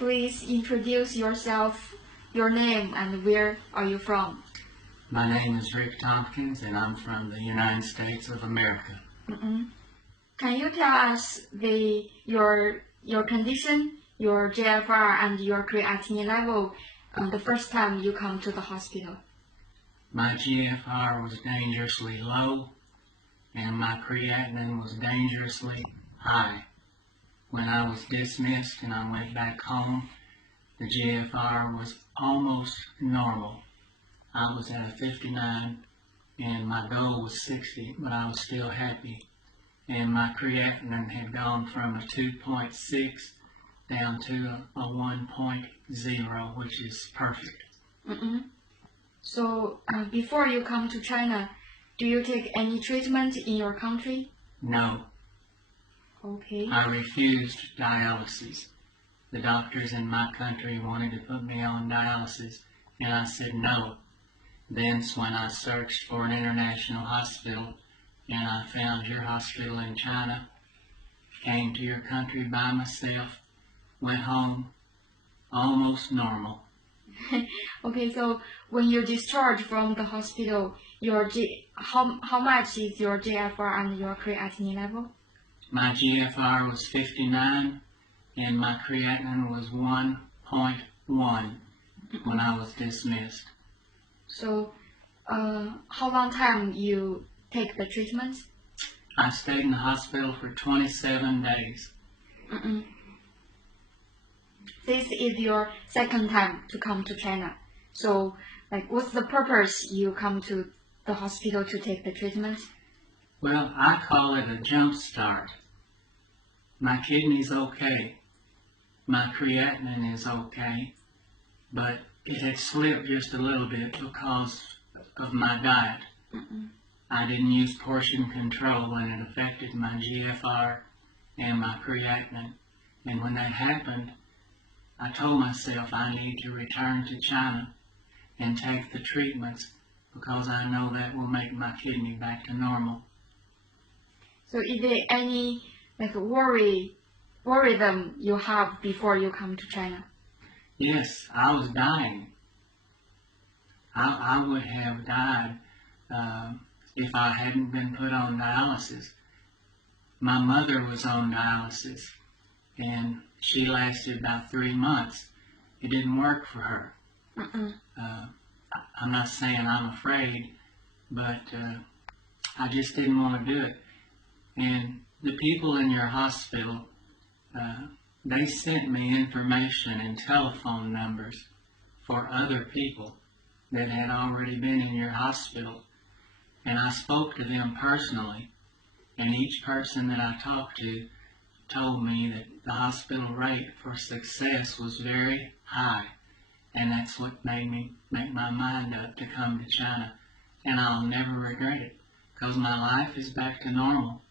Please introduce yourself, your name, and where are you from? My name is Rick Tompkins, and I'm from the United States of America. Can you tell us your condition, your GFR, and your creatinine level the first time you come to the hospital? My GFR was dangerously low, and my creatinine was dangerously high. When I was dismissed and I went back home, the GFR was almost normal. I was at a 59, and my goal was 60, but I was still happy. And my creatinine had gone from a 2.6 down to a 1.0, which is perfect. So before you come to China, do you take any treatment in your country? No. Okay. I refused dialysis. The doctors in my country wanted to put me on dialysis, and I said no. Thence when I searched for an international hospital, and I found your hospital in China, came to your country by myself, went home, almost normal. Okay, so when you discharged from the hospital, how much is your GFR and your creatinine level? My GFR was 59, and my creatinine was 1.1 when I was dismissed. So, how long time you take the treatment? I stayed in the hospital for 27 days. This is your second time to come to China. So, what's the purpose you come to the hospital to take the treatment? Well, I call it a jump start. My kidney's okay. My creatinine is okay. But it had slipped just a little bit because of my diet. I didn't use portion control when it affected my GFR and my creatinine. And when that happened, I told myself I need to return to China and take the treatments because I know that will make my kidney back to normal. So is there any worrisome you have before you come to China? Yes, I was dying. I would have died if I hadn't been put on dialysis. My mother was on dialysis, and she lasted about 3 months. It didn't work for her. I'm not saying I'm afraid, but I just didn't want to do it. And the people in your hospital, they sent me information and telephone numbers for other people that had already been in your hospital. And I spoke to them personally, and each person that I talked to told me that the hospital rate for success was very high. And that's what made me make my mind up to come to China. And I'll never regret it, because my life is back to normal.